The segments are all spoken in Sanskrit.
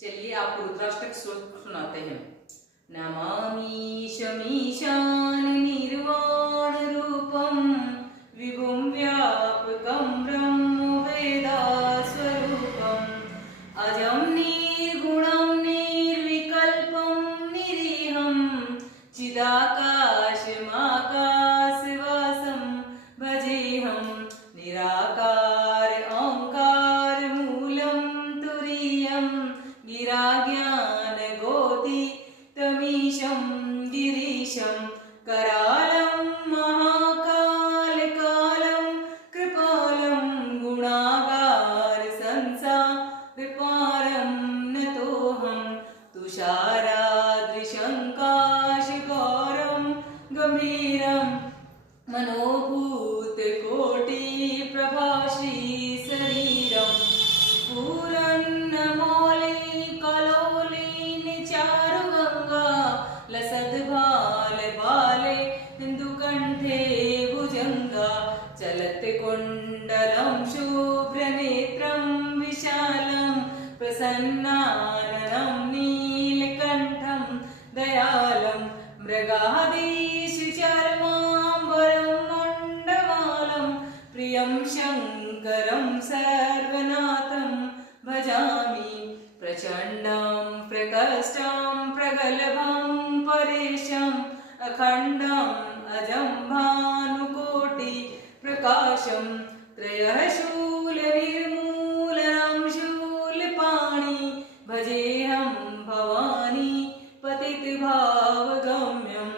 चलिए आपको रुद्राष्टक श्लोक सुनाते हैं। नमामि शमीशान निर्वाण रूपम विभुं व्यापकं ब्रह्म वेदा स्वरूपम अजं निर्गुणं निर्विकल्पं निरीहं चिदाकाशमाकाशवासं भजेऽहं निराकार ओंकार मूलं तुरीयं गिराज्ञान गोति तमीशं गिरीशं करालं महाकाल कालं कृपालं गुणागार संसारपारं नतोऽहं तुषाराद्रिशङ्काशगौरं गम्भीरं मनोभूतकोटिप्रभाश्री शरीरं पूरन्नमौलिकलोलिन चारुगङ्गा लसद्भाले हिन्दुकण्ठे भुजङ्गा चलत्कुण्डलं शुभ्रनेत्रं विशालं प्रसन्नाननं नीलकण्ठं दयालं मृगाधीशचर्माम्बरं मण्डमालं प्रियं शङ्करं सर्वनाथं भजामि प्रचण्डं प्रकष्टं प्रगल्भं परेशम् अखण्डम् अजं भानुकोटि प्रकाशं त्रयः शूलनिर्मूलनं शूलपाणि भजेऽहं भवानी पतितभावगम्यं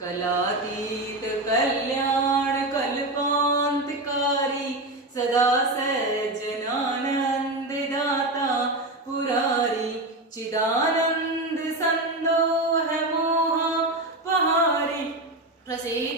कलातीत कल्याण कल्पान्तकारी सदा सज्जनानन्ददाता पुरारी चिदानन्द संदोह मोह पहारी प्रसीद